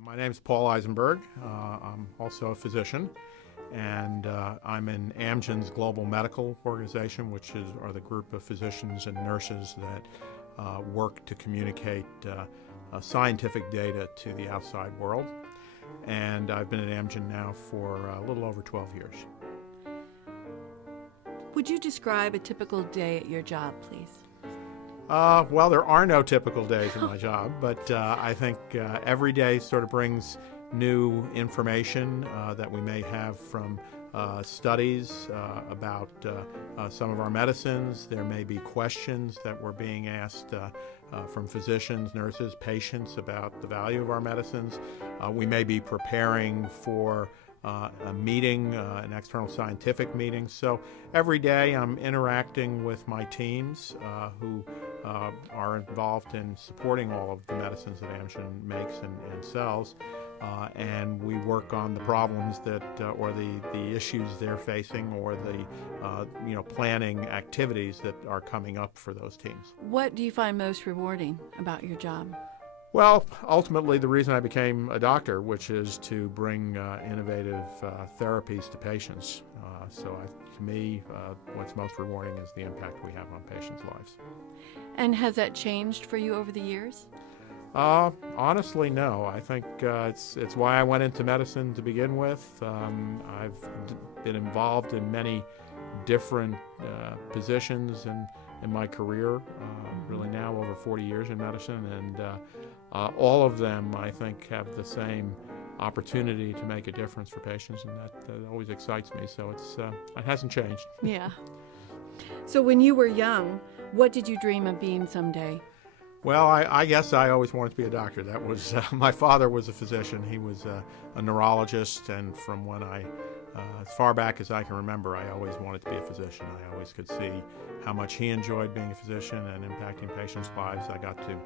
My name is Paul Eisenberg. I'm also a physician, and I'm in Amgen's Global Medical Organization, which are the group of physicians and nurses that work to communicate scientific data to the outside world. And I've been at Amgen now for a little over 12 years. Would you describe a typical day at your job, please? Well, there are no typical days in my job, but I think every day sort of brings new information that we may have from studies about some of our medicines. There may be questions that we're being asked from physicians, nurses, patients about the value of our medicines. We may be preparing for a meeting, an external scientific meeting. So every day I'm interacting with my teams who are involved in supporting all of the medicines that Amgen makes and sells. And we work on the problems that, or the issues they're facing, or the planning activities that are coming up for those teams. What do you find most rewarding about your job? Well, ultimately, the reason I became a doctor, which is to bring innovative therapies to patients. To me, what's most rewarding is the impact we have on patients' lives. And has that changed for you over the years? Honestly, no. I think it's why I went into medicine to begin with. I've been involved in many different positions in my career, really now over 40 years in medicine, and all of them, I think, have the same opportunity to make a difference for patients, and that always excites me. So it hasn't changed. Yeah. So when you were young, what did you dream of being someday? Well, I guess I always wanted to be a doctor. That was my father was a physician. He was a neurologist, and from when as far back as I can remember, I always wanted to be a physician. I always could see how much he enjoyed being a physician and impacting patients' lives. I got to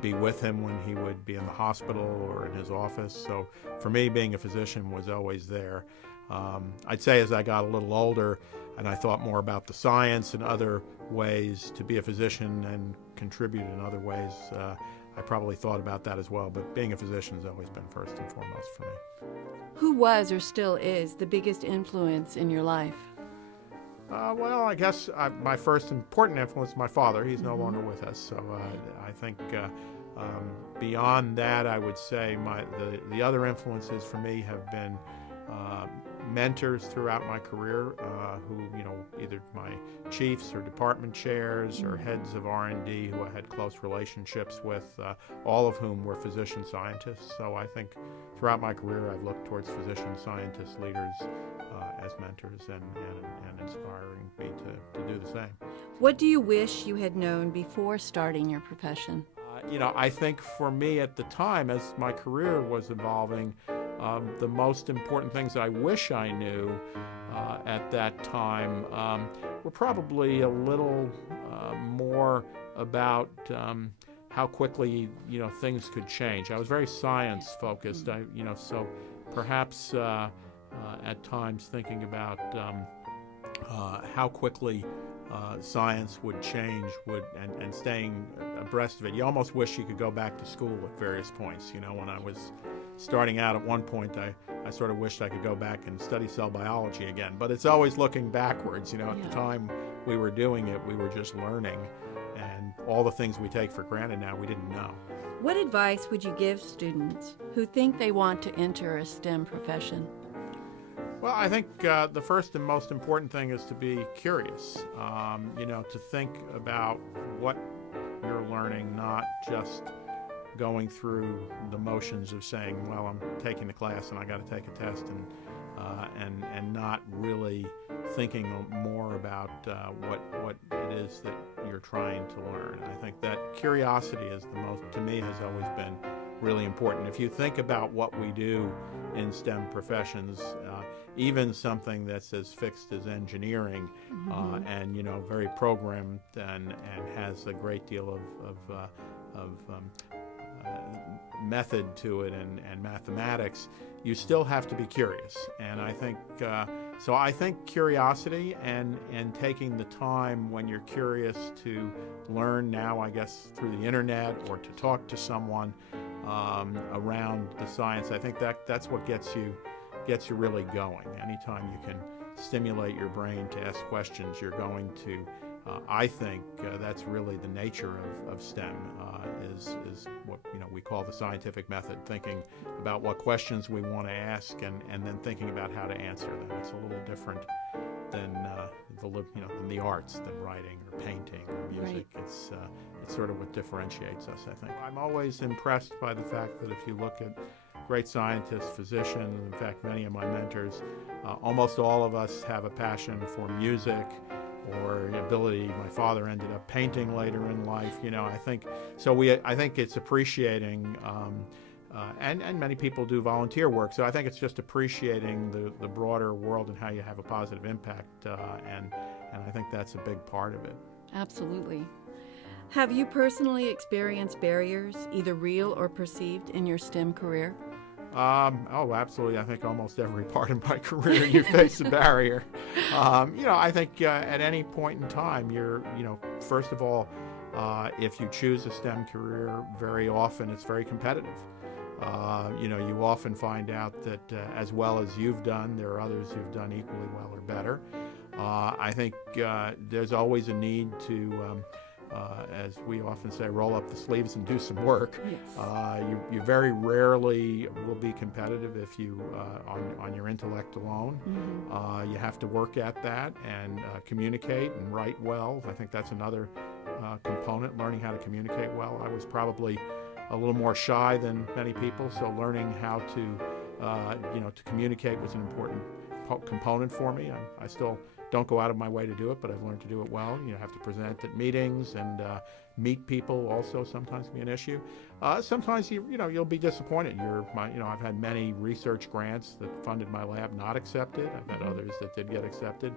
be with him when he would be in the hospital or in his office. So for me, being a physician was always there. I'd say as I got a little older and I thought more about the science and other ways to be a physician and contribute in other ways, I probably thought about that as well. But being a physician has always been first and foremost for me. Who was or still is the biggest influence in your life? Well, I guess my first important influence is my father. He's no longer with us. So I think beyond that, I would say the other influences for me have been mentors throughout my career who, either my chiefs or department chairs or heads of R&D who I had close relationships with, all of whom were physician scientists. So I think throughout my career I've looked towards physician scientist leaders as mentors and inspiring me to do the same. What do you wish you had known before starting your profession? I think for me at the time, as my career was evolving, the most important things I wish I knew at that time were probably a little more about how quickly things could change. I was very science focused. So perhaps at times thinking about how quickly science would change and staying abreast of it. You almost wish you could go back to school at various points. When I was starting out at one point, I sort of wished I could go back and study cell biology again. But it's always looking backwards. At the time we were doing it, we were just learning. And all the things we take for granted now, we didn't know. What advice would you give students who think they want to enter a STEM profession? Well, I think the first and most important thing is to be curious, to think about what you're learning, not just going through the motions of saying, well, I'm taking the class and I got to take a test, and not really thinking more about what it is that you're trying to learn. I think that curiosity is to me, has always been really important. If you think about what we do in STEM professions, even something that's as fixed as engineering, and very programmed and has a great deal of method to it and mathematics, you still have to be curious. And I think so. I think curiosity and taking the time when you're curious to learn now, I guess through the internet or to talk to someone, around the science. I think that's what gets you really going. Anytime you can stimulate your brain to ask questions, you're going to. I think that's really the nature of STEM. Is what we call the scientific method, thinking about what questions we want to ask and then thinking about how to answer them. It's a little different than than the arts, than writing or painting or music. Right. It's sort of what differentiates us, I think. I'm always impressed by the fact that if you look at great scientists, physicians, in fact many of my mentors, almost all of us have a passion for music or ability. My father ended up painting later in life. I think so. I think it's appreciating, and many people do volunteer work. So I think it's just appreciating the broader world and how you have a positive impact, and I think that's a big part of it. Absolutely. Have you personally experienced barriers, either real or perceived, in your STEM career? Oh, absolutely. I think almost every part of my career you face a barrier. I think at any point in time, first of all, if you choose a STEM career, very often it's very competitive. You often find out that as well as you've done, there are others who've done equally well or better. I think there's always a need to as we often say, roll up the sleeves and do some work. Yes. You very rarely will be competitive if you on your intellect alone. Mm-hmm. You have to work at that and communicate and write well. I think that's another component, learning how to communicate well. I was probably a little more shy than many people, so learning how to communicate was an important component for me. I still don't go out of my way to do it, but I've learned to do it well. You have to present at meetings and meet people. Also, sometimes can be an issue. Sometimes you'll be disappointed. I've had many research grants that funded my lab not accepted. I've had others that did get accepted.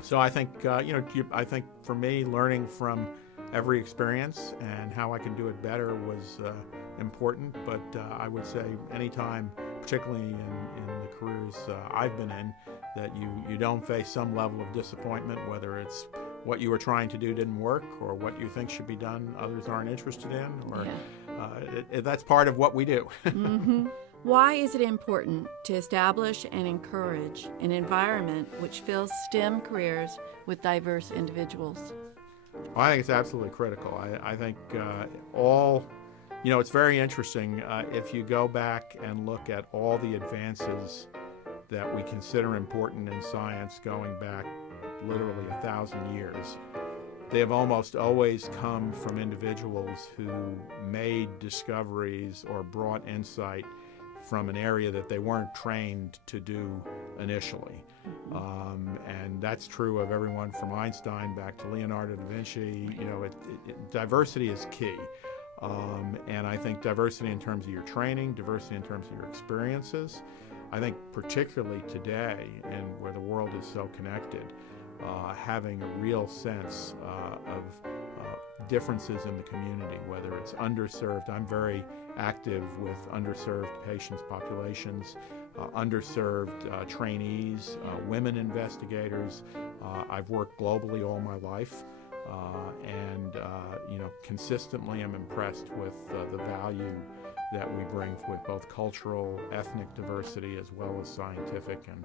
So I think I think for me, learning from every experience and how I can do it better was important. But I would say anytime, particularly in the careers I've been in, that you don't face some level of disappointment, whether it's what you were trying to do didn't work or what you think should be done others aren't interested in, or that's part of what we do. Mm-hmm. Why is it important to establish and encourage an environment which fills STEM careers with diverse individuals? Well, I think it's absolutely critical. I think it's very interesting if you go back and look at all the advances that we consider important in science going back literally 1,000 years. They have almost always come from individuals who made discoveries or brought insight from an area that they weren't trained to do initially. And that's true of everyone from Einstein back to Leonardo da Vinci. Diversity is key. And I think diversity in terms of your training, diversity in terms of your experiences. I think particularly today, and where the world is so connected, having a real sense of differences in the community, whether it's underserved. I'm very active with underserved patients populations, underserved trainees, women investigators. I've worked globally all my life, and consistently I'm impressed with the value that we bring with both cultural, ethnic diversity, as well as scientific and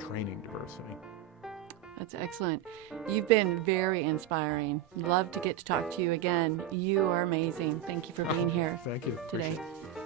training diversity. That's excellent. You've been very inspiring. Love to get to talk to you again. You are amazing. Thank you for being here Thank you. today. Appreciate it.